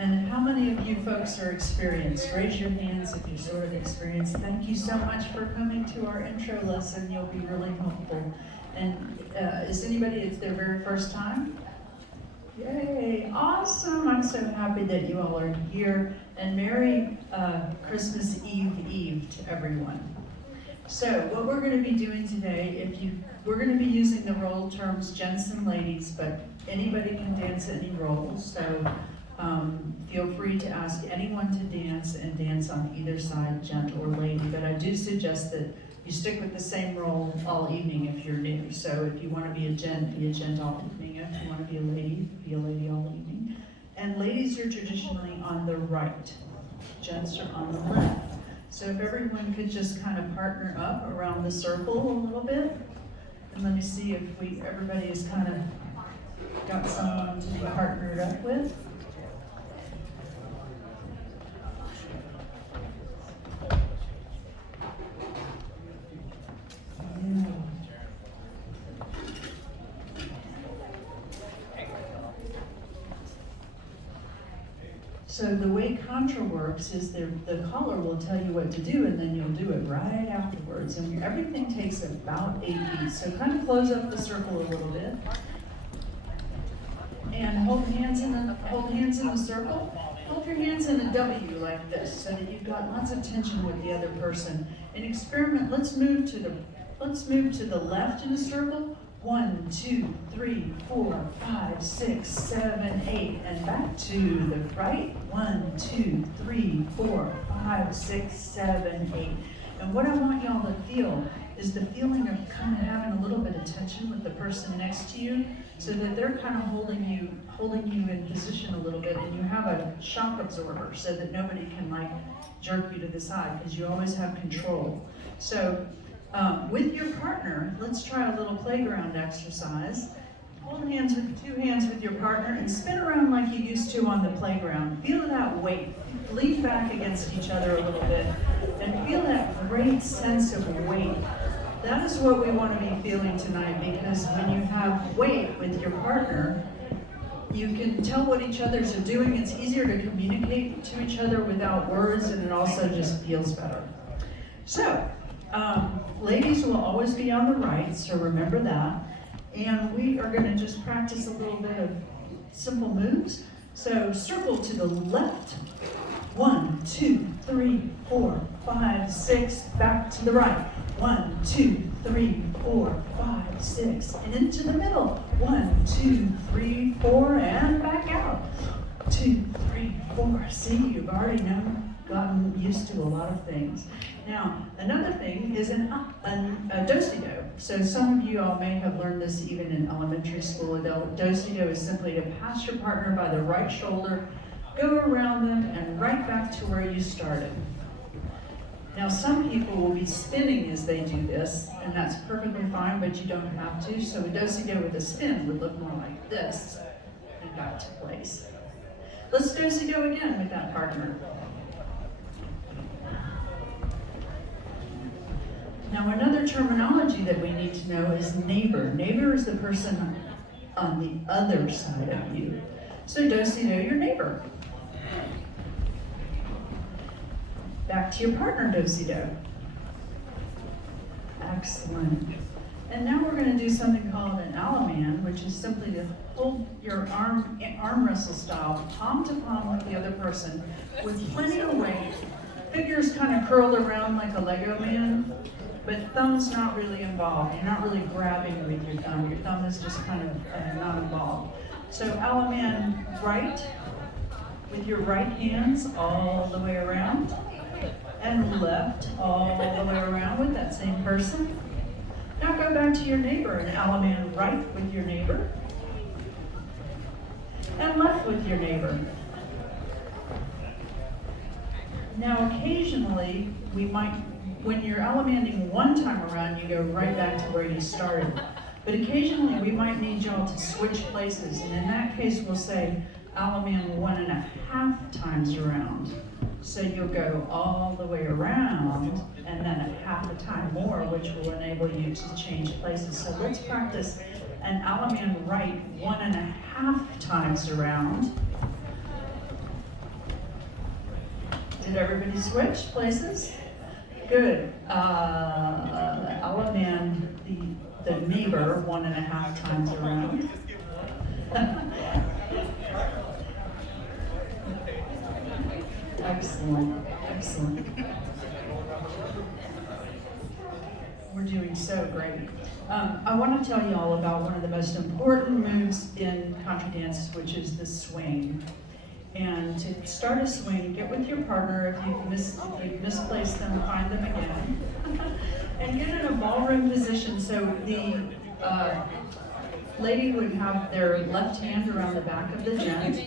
And how many of you folks are experienced? Raise your hands if you're sort of experienced. Thank you so much for coming to our intro lesson. You'll be really helpful. And is anybody, it's their very first time? Yay, awesome. I'm so happy that you all are here. And Merry Christmas Eve to everyone. So what we're going to be doing today, we're going to be using the role terms gents and ladies, but anybody can dance any role. So feel free to ask anyone to dance and dance on either side, gent or lady. But I do suggest that you stick with the same role all evening if you're new. So if you want to be a gent all evening. If you want to be a lady all evening. And ladies are traditionally on the right. Gents are on the left. So if everyone could just kind of partner up around the circle a little bit. And let me see if everybody has kind of got someone to be partnered up with. So the way Contra works is the caller will tell you what to do, and then you'll do it right afterwards. And everything takes about 8 beats. So kind of close up the circle a little bit, and hold hands in the circle. Hold your hands in a W like this, so that you've got lots of tension with the other person. And experiment. Let's move to the left in a circle. 1, 2, 3, 4, 5, 6, 7, 8, and back to the right. 1, 2, 3, 4, 5, 6, 7, 8. And what I want y'all to feel is the feeling of kind of having a little bit of tension with the person next to you, so that they're kind of holding you in position a little bit, and you have a shock absorber so that nobody can like jerk you to the side, because you always have control. So with your partner, let's try a little playground exercise. Hold hands with 2 hands with your partner and spin around like you used to on the playground. Feel that weight. Lean back against each other a little bit and feel that great sense of weight. That is what we want to be feeling tonight, because when you have weight with your partner, you can tell what each other's are doing. It's easier to communicate to each other without words, and it also just feels better. So, ladies will always be on the right, so remember that. And we are going to just practice a little bit of simple moves. So circle to the left. 1, 2, 3, 4, 5, 6. Back to the right. 1, 2, 3, 4, 5, 6. And into the middle. 1, 2, 3, 4, and back out. 2, 3, 4. See, you've already gotten used to a lot of things. Now, another thing is a do-si-do. So some of you all may have learned this even in elementary school. A do-si-do is simply to pass your partner by the right shoulder, go around them, and right back to where you started. Now, some people will be spinning as they do this, and that's perfectly fine, but you don't have to. So a do-si-do with a spin would look more like this, and back to place. Let's do-si-do again with that partner. Now, another terminology that we need to know is neighbor. Neighbor is the person on the other side of you. So do-si-do your neighbor. Back to your partner, do-si-do. Excellent. And now we're going to do something called an alaman, which is simply to hold your arm wrestle style, palm to palm with the other person, with plenty of weight. Fingers kind of curled around like a Lego man. But thumb's not really involved. You're not really grabbing with your thumb. Your thumb is just kind of not involved. So alaman right, with your right hands all the way around, and left all the way around with that same person. Now go back to your neighbor and alaman right with your neighbor, and left with your neighbor. Now occasionally we might, when you're alamaning one time around, you go right back to where you started. But occasionally we might need y'all to switch places, and in that case we'll say alaman 1.5 times around. So you'll go all the way around, and then a half a time more, which will enable you to change places. So let's practice an alaman right 1.5 times around. Did everybody switch places? Good. Alaman, the neighbor, 1.5 times around. Excellent, excellent. We're doing so great. I want to tell you all about one of the most important moves in contra dance, which is the swing. And to start a swing, get with your partner. If you've misplaced them, find them again. And get in a ballroom position. So the lady would have their left hand around the back of the gent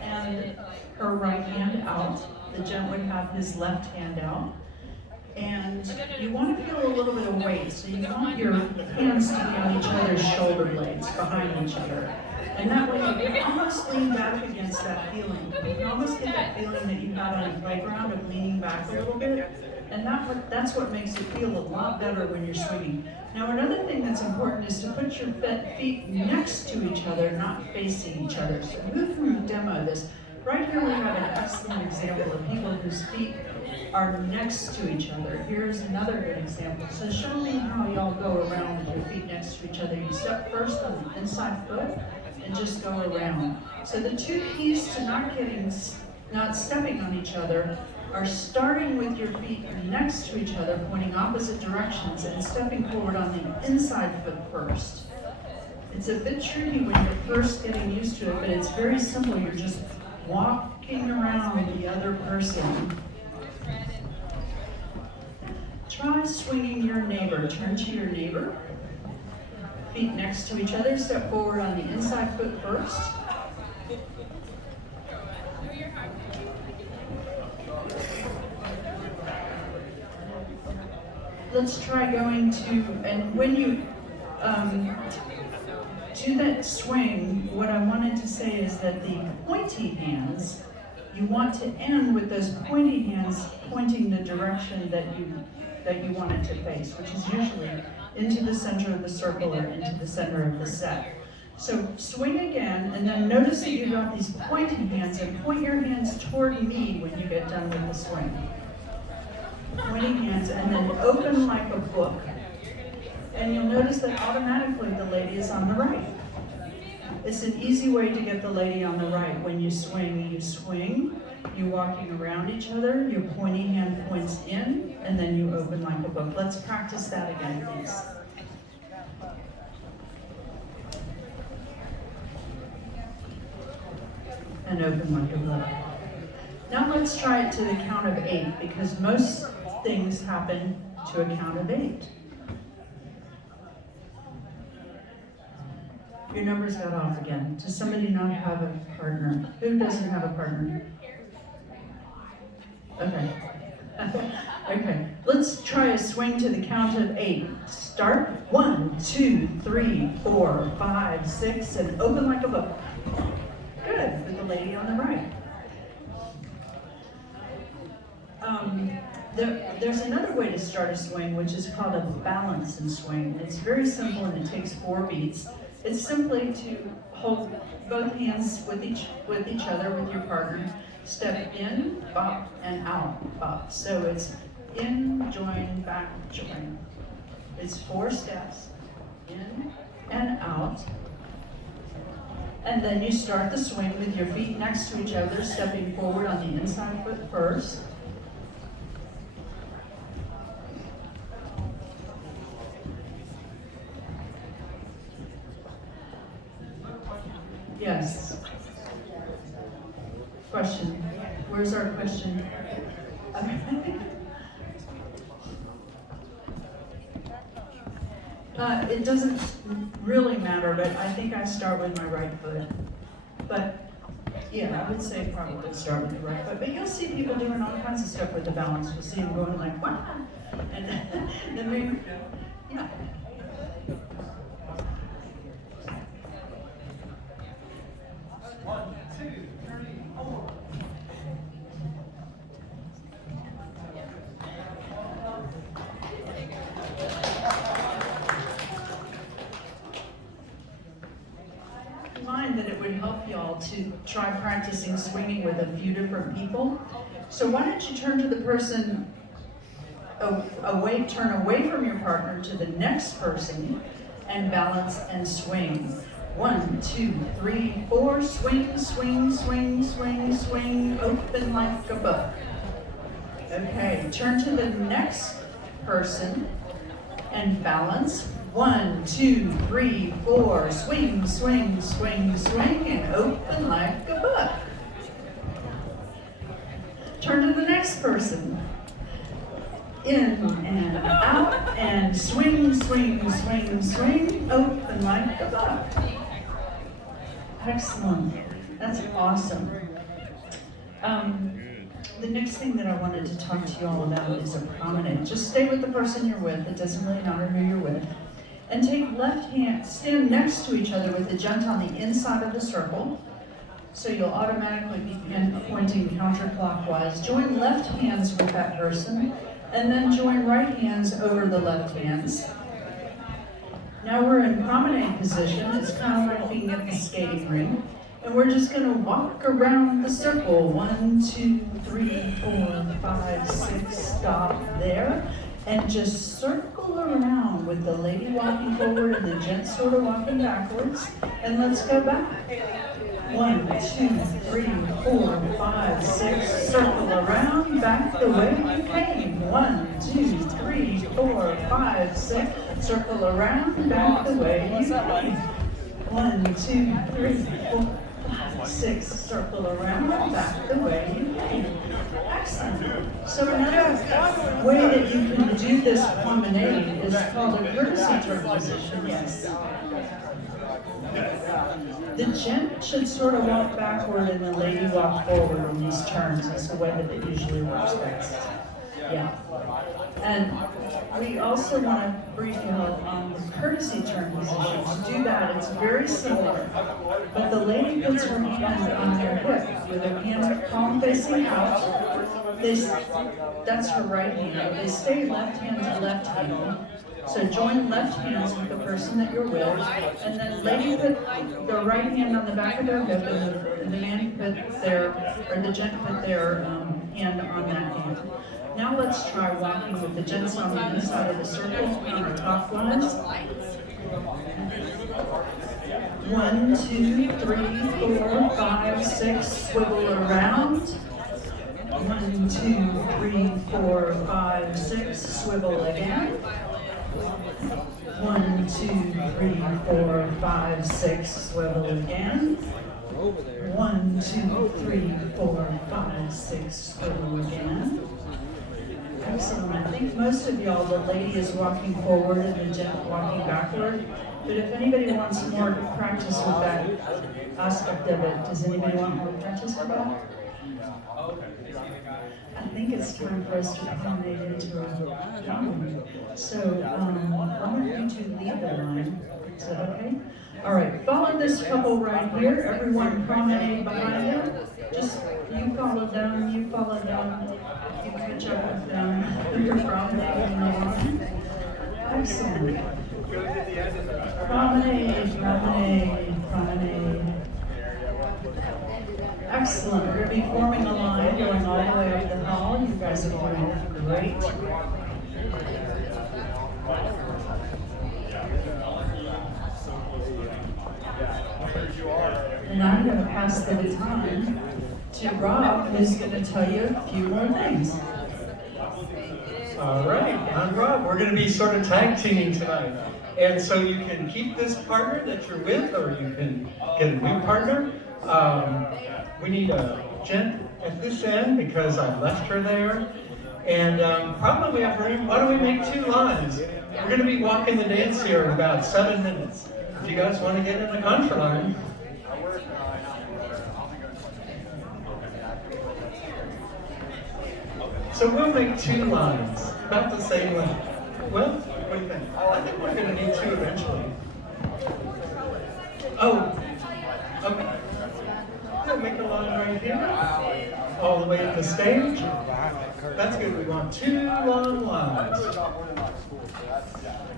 and her right hand out. The gent would have his left hand out. And you want to feel a little bit of weight, so you want your hands to be on each other's shoulder blades, behind each other. And that way you can almost lean back against that feeling. You can almost get that feeling that you had on a playground of leaning back a little bit. And that's what makes it feel a lot better when you're swinging. Now another thing that's important is to put your feet next to each other, not facing each other. So who can demo this? Right here we have an excellent example of people whose feet are next to each other. Here's another good example. So show me how y'all go around with your feet next to each other. You step first on the inside foot and just go around. So the two keys to not stepping on each other are starting with your feet next to each other, pointing opposite directions, and stepping forward on the inside foot first. It's a bit tricky when you're first getting used to it, but it's very simple. You're just walking around the other person. Try swinging your neighbor. Turn to your neighbor. Feet next to each other. Step forward on the inside foot first. Let's try going to, and when you do that swing, what I wanted to say is that the pointy hands, you want to end with those pointy hands pointing the direction that you want it to face, which is usually into the center of the circle or into the center of the set. So swing again, and then notice that you've got these pointy hands, and point your hands toward me when you get done with the swing. Pointing hands, and then open like a book. And you'll notice that automatically the lady is on the right. It's an easy way to get the lady on the right. When you swing, you're walking around each other, your pointy hand points in, and then you open like a book. Let's practice that again, please. And open like a book. Now let's try it to the count of 8, because most things happen to a count of 8. Your numbers got off again. Does somebody not have a partner? Who doesn't have a partner? Okay. Okay. Let's try a swing to the count of 8. Start. 1, 2, 3, 4, 5, 6, and open like a book. Good. With the lady on the right. There's another way to start a swing, which is called a balance and swing. It's very simple, and it takes 4 beats. It's simply to hold both hands with each other, with your partner. Step in, bop, and out, bop. So it's in, join, back, join. It's 4 steps, in and out. And then you start the swing with your feet next to each other, stepping forward on the inside foot first. Yes. Question. Where's our question? It doesn't really matter, but I think I start with my right foot. But yeah, I would say probably start with the right foot. But you'll see people doing all kinds of stuff with the balance. You'll see them going like, wow. And then maybe, yeah. That it would help y'all to try practicing swinging with a few different people. So why don't you turn to the person turn away from your partner to the next person and balance and swing. 1, 2, 3, 4, swing, swing, swing, swing, swing, open like a book. Okay, turn to the next person and balance. 1, 2, 3, 4, swing, swing, swing, swing, and open like a book. Turn to the next person. In and out and swing, swing, swing, swing, open like a book. Excellent. That's awesome. The next thing that I wanted to talk to you all about is a promenade. Just stay with the person you're with. It doesn't really matter who you're with. And take left hand, stand next to each other with the gent on the inside of the circle. So you'll automatically be pointing counterclockwise. Join left hands with that person, and then join right hands over the left hands. Now we're in promenade position. It's kind of like being at the skating rink. And we're just going to walk around the circle. 1, 2, 3, 4, 5, 6, stop there. And just circle around with the lady walking forward and the gent sort of walking backwards. And let's go back. 1, 2, 3, 4, 5, 6, circle around, back the way you came. 1, 2, 3, 4, 5, 6, circle around, back the way you came. 1, 2, 3, 4, 5, 6, circle around, back the way you came. Excellent. So another way that you can do this promenade is called a courtesy turn position. Yes. The gent should sort of walk backward and the lady walk forward on these turns. That's the way that it usually works best. Yeah. And we also want to brief you on the courtesy turn position. To do that, it's very similar. But the lady puts her hand on her hip with her hand palm facing out. That's her right hand. They stay left hand to left hand. So join left hands with the person that you're with, and then lady put the right hand on the back of their hip, and the man put the gent put their hand on that hand. Now let's try walking with the gents on the inside of the circle counterclockwise. 1, 2, 3, 4, 5, 6, swivel around. 1, 2, 3, 4, 5, 6, swivel again. 1, 2, 3, 4, 5, 6, swivel again. 1, 2, 3, 4, 5, 6, swivel again. Excellent. I think most of y'all, the lady is walking forward and the gent walking backward. But if anybody wants more practice with that aspect of it, does anybody want more practice with that? I think it's time for us to promenade into a line. So, why don't you two lead the line? Is that okay? All right, follow this couple right here. Everyone promenade behind them. Just, you follow them, you catch up with them. You're promenading along. Excellent. Promenade, promenade, promenade. Excellent. We're going to be forming a line going all the way up the hall. You guys are doing great. And I'm going to pass the baton to Rob, who's going to tell you a few more things. All right, I'm Rob. We're going to be sort of tag teaming tonight. And so you can keep this partner that you're with, or you can get a new partner. We need a gent at this end because I left her there. And probably we have room. Why don't we make 2 lines? We're going to be walking the dance here in about 7 minutes. If you guys want to get in the contra line. So we'll make 2 lines, about the same length. Well, what do you think? I think we're going to need 2 eventually. Oh, okay. We'll make a line right here, all the way to the stage. That's good. We want 2 long lines.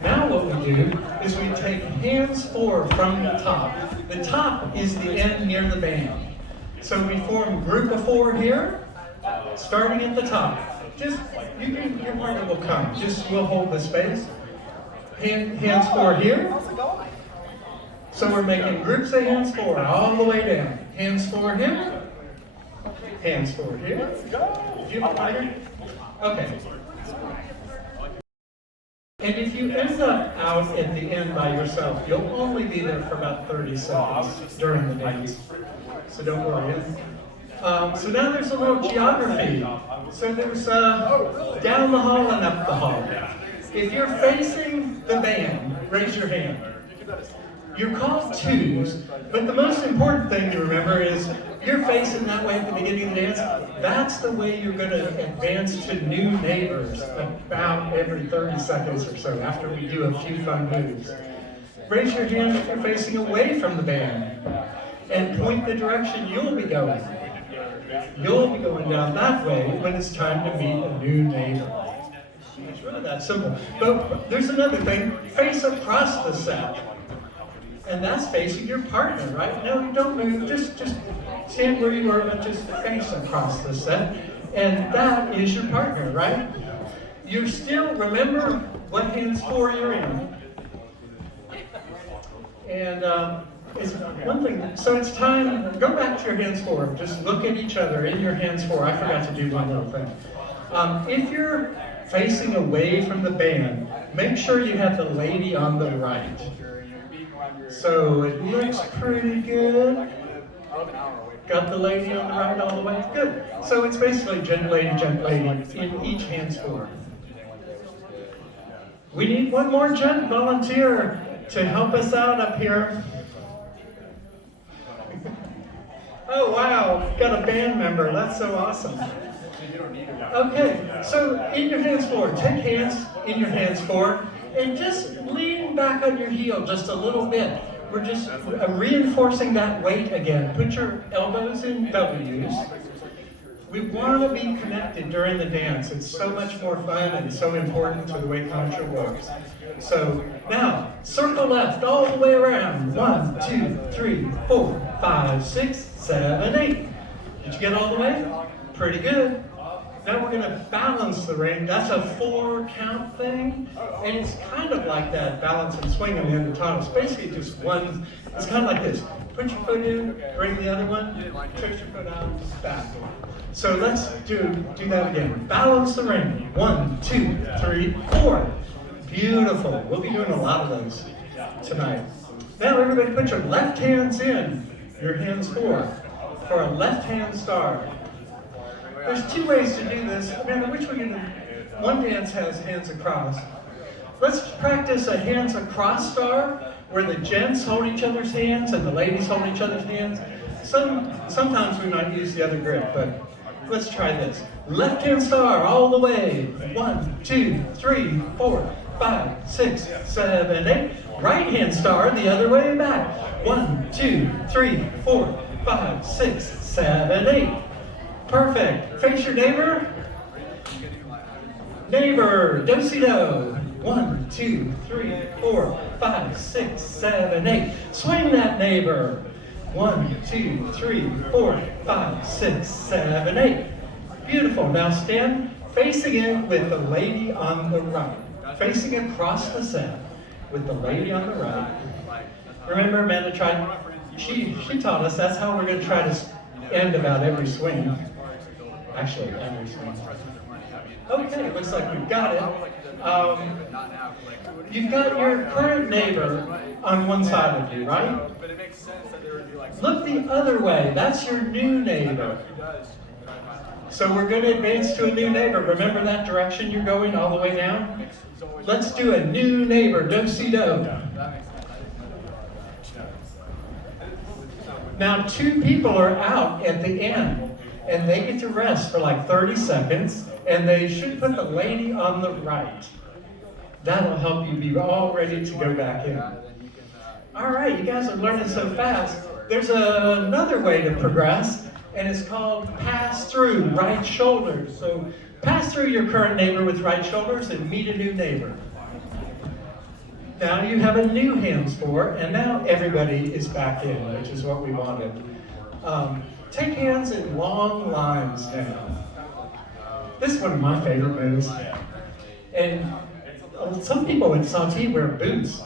Now what we do is we take hands 4 from the top. The top is the end near the band. So we form a group of 4 here. Starting at the top. Just, your partner will come. Just, we'll hold the space. Hands four here. So we're making groups of hands four all the way down. Hands four here. Hands four here. Do you have a partner? Okay. And if you end up out at the end by yourself, you'll only be there for about 30 seconds during the dance. So don't worry. So now there's a little geography. So there's down the hall and up the hall. If you're facing the band, raise your hand. You're called twos, but the most important thing to remember is you're facing that way at the beginning of the dance. That's the way you're going to advance to new neighbors about every 30 seconds or so after we do a few fun moves. Raise your hand if you're facing away from the band and point the direction you'll be going. You'll be going down that way when it's time to meet a new neighbor. It's really that simple. But there's another thing, face across the set. And that's facing your partner, right? No, you don't move, just stand where you are, but just face across the set. And that is your partner, right? You're still, remember what hands four you're in. And it's one thing, so it's time, go back to your hands four, just look at each other in your hands four. I forgot to do one little thing. If you're facing away from the band, make sure you have the lady on the right. So it looks pretty good. Got the lady on the right all the way? Good. So it's basically gent lady in each hands four. We need one more gent volunteer to help us out up here. Oh wow, got a band member. That's so awesome. Okay, so in your hands four, take hands in your hands four, and just lean back on your heel just a little bit. We're just reinforcing that weight again. Put your elbows in W's. We want to be connected during the dance. It's so much more fun and so important to the way contra works. So now, circle left all the way around. 1, 2, 3, 4, 5, 6, 7, 8. Did you get all the way? Pretty good. Now we're going to balance the ring. That's a 4-count thing, and it's kind of like that balance and swing on the end of the tunnel. It's basically just one. It's kind of like this. Put your foot in, bring the other one, twist your foot out, back. So let's do that again. Balance the ring. 1, 2, 3, 4. Beautiful. We'll be doing a lot of those tonight. Now everybody put your left hands in your hands four for a left hand star. There's 2 ways to do this. Amanda, which one? One dance has hands across. Let's practice a hands across star where the gents hold each other's hands and the ladies hold each other's hands. Sometimes we might use the other grip, but let's try this. Left hand star all the way. 1, 2, 3, 4, 5, 6, 7, 8. Right hand star the other way back. 1, 2, 3, 4, 5, 6, 7, 8. Perfect. Face your neighbor. Neighbor, do-si-do. 1, 2, 3, 4, 5, 6, 7, 8. Swing that neighbor. 1, 2, 3, 4, 5, 6, 7, 8. Beautiful. Now stand facing in with the lady on the right. Facing across the set with the lady on the right. Remember, Amanda she taught us that's how we're going to try to end about every swing. Actually, every swing. Okay, looks like we've got it. You've got your current neighbor on one side of you, right? Look the other way. That's your new neighbor. So we're going to advance to a new neighbor. Remember that direction you're going all the way down? Let's do a new neighbor, do-si-do. Now 2 people are out at the end, and they get to rest for like 30 seconds, and they should put the lady on the right. That'll help you be all ready to go back in. All right, you guys are learning so fast. There's another way to progress, and it's called pass through right shoulders. So pass through your current neighbor with right shoulders and meet a new neighbor. Now you have a new hands for, and now everybody is back in, which is what we wanted. Take hands in long lines now. This is one of my favorite moves. And some people in Sautee wear boots.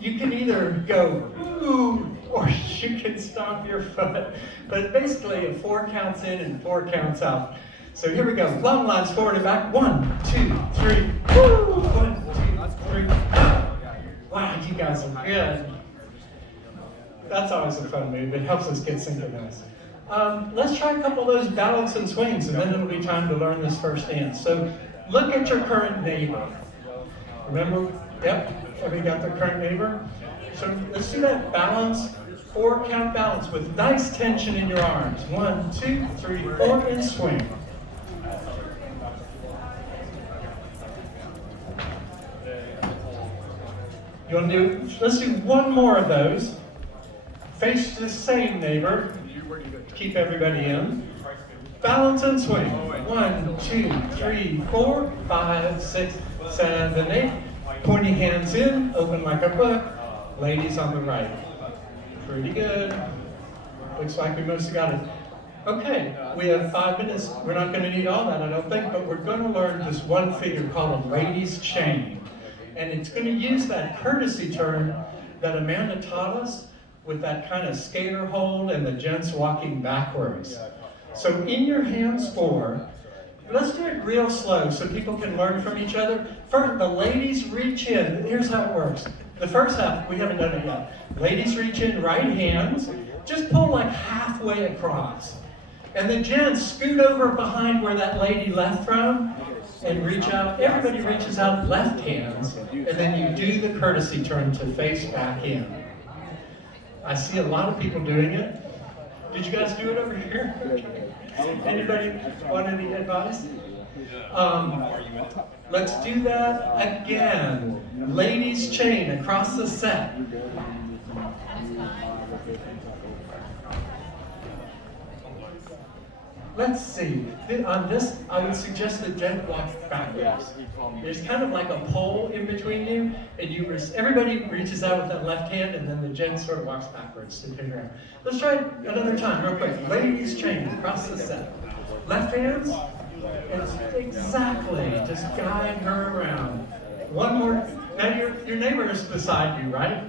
You can either go, ooh, or you can stomp your foot. But basically, a 4 counts in and 4 counts out. So here we go. Long lines forward and back. 1, 2, 3. Woo! 1, 2, 3. Wow, you guys are good. That's always a fun move. It helps us get synchronized. Let's try a couple of those balance and swings, and then it'll be time to learn this first dance. So look at your current neighbor. Remember? Yep. Everybody got their current neighbor? So let's do that balance, 4 count balance with nice tension in your arms. 1, 2, 3, 4, and swing. You want to do, let's do one more of those. Face the same neighbor. Keep everybody in. Balance and swing. 1, 2, 3, 4, 5, 6, 7, 8. Pointy hands in, open like a book. Ladies on the right. Pretty good. Looks like we mostly got it. Okay, we have 5 minutes. We're not going to need all that, I don't think, but we're going to learn this one figure called a lady's chain. And it's going to use that courtesy turn that Amanda taught us with that kind of skater hold and the gents walking backwards. So in your hands 4, let's do it real slow so people can learn from each other. First, the ladies reach in. Here's how it works. The first half, we haven't done it yet. Ladies reach in, right hands. Just pull like halfway across. And the gents scoot over behind where that lady left from and reach out. Everybody reaches out left hands, and then you do the courtesy turn to face back in. I see a lot of people doing it. Did you guys do it over here? Anybody want any advice? Let's do that again. Ladies chain across the set. Let's see. On this, I would suggest the gent walks backwards. There's kind of like a pole in between you, and everybody reaches out with that left hand, and then the gent sort of walks backwards to figure out. Let's try it another time, real quick. Ladies chain across the set. Left hands, and exactly, just guide her around. One more. Now your neighbor is beside you, right?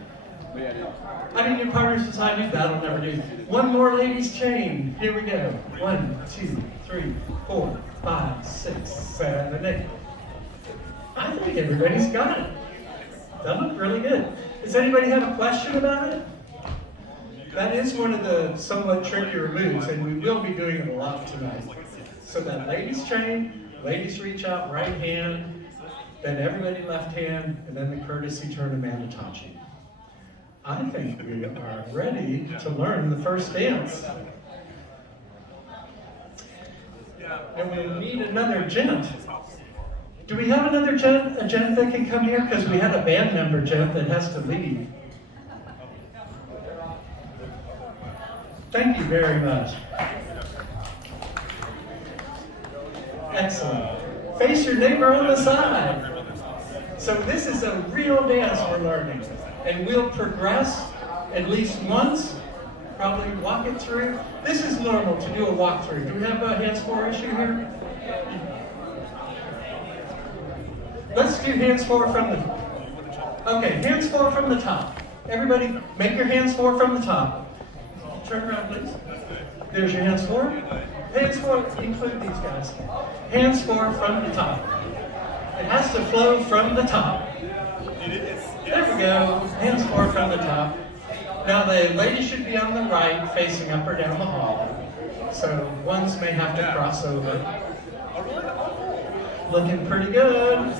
I mean, your partner's beside you, that'll never do. One more ladies chain. Here we go. 1, 2, 3, 4, 5, 6, 7, 8. I think everybody's got it. That looked really good. Does anybody have a question about it? That is one of the somewhat trickier moves, and we will be doing it a lot tonight. So that ladies chain, ladies reach out, right hand, then everybody left hand, and then the courtesy turn to Manitachi. I think we are ready to learn the first dance. And we need another gent. Do we have another gent, a gent that can come here? Because we had a band member gent that has to leave. Thank you very much. Excellent. Face your neighbor on the side. So this is a real dance we're learning. And we'll progress at least once, probably walk it through. This is normal to do a walkthrough. Do we have a hands 4 issue here? Let's do hands 4 from the, okay, hands 4 from the top. Everybody make your hands 4 from the top. Turn around, please. There's your hands 4. Hands 4, include these guys. Hands 4 from the top. It has to flow from the top. There we go. Hands 4 from the top. Now the lady should be on the right, facing up or down the hall. So ones may have to cross over. Looking pretty good.